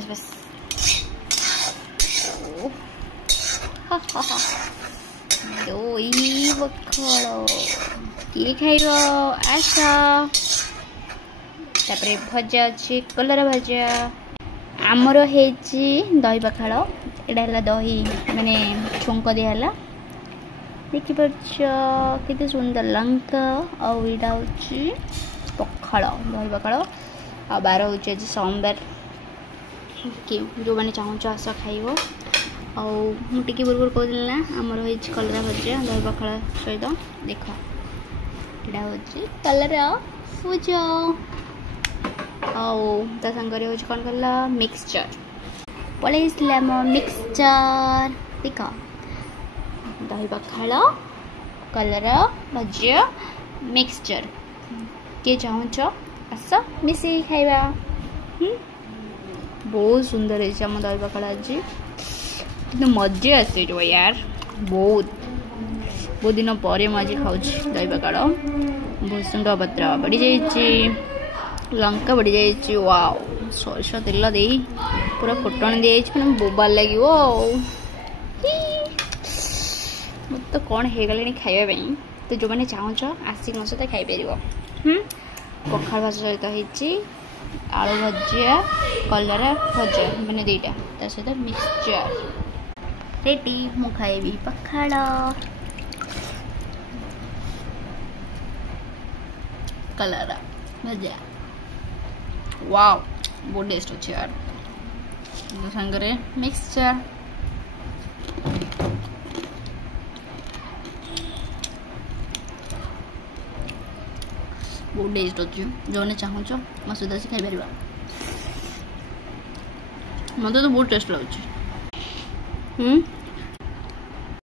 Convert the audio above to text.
बस बस दही पखाल किए खाइब आस तापर भजा अच्छे कलर भजा आमर है दही पखाल यहाँ दही माने छुंक दिहला देखिए केते सुंदर लंका आईटा हूँ पखाल दही पखाल आ बार हूँ आज सोमवार जो मैंने चाहूँ आस खाइब आगे पूर्व कहती ना आमर हो कलरा भजा दही पखाल सहित देख यहाँ हूँ कलर भजा ता सागर हूँ कौन कहला मिक्सचर पलैसला मो मिक्सचर देख दही पखाल कलर भजा मिक्सचर किए चाहूच आस मिसे खाइबा बहुत सुंदर है आम दही पखाल आज मजा आसे यार बहुत बहुत दिन पर मुझे खाऊँ दही पखाल भूसुंग पत्र बढ़ी जाइए लंका बढ़ी जाइए वाओ सरस तेल दे पूरा फुटण दी मैंने बोबार लगे मत तो कौन हो गले खावाई तो जो मैंने चाहूच आसिक मो सहित खाईपर पखाल भाज सहित होती आलू भजा कलर भजा मैंने दुईटा ता सहित मिक्सचर रेडी मु खाइबी पखाल कलर भजा वाओ बहुत टेस्ट अच्छे यार सागर मिक्सचर बहुत टेस्ट अच्छे जो मैंने चाहूच मो सहित खाईपर मत तो बहुत टेस्ट लगुच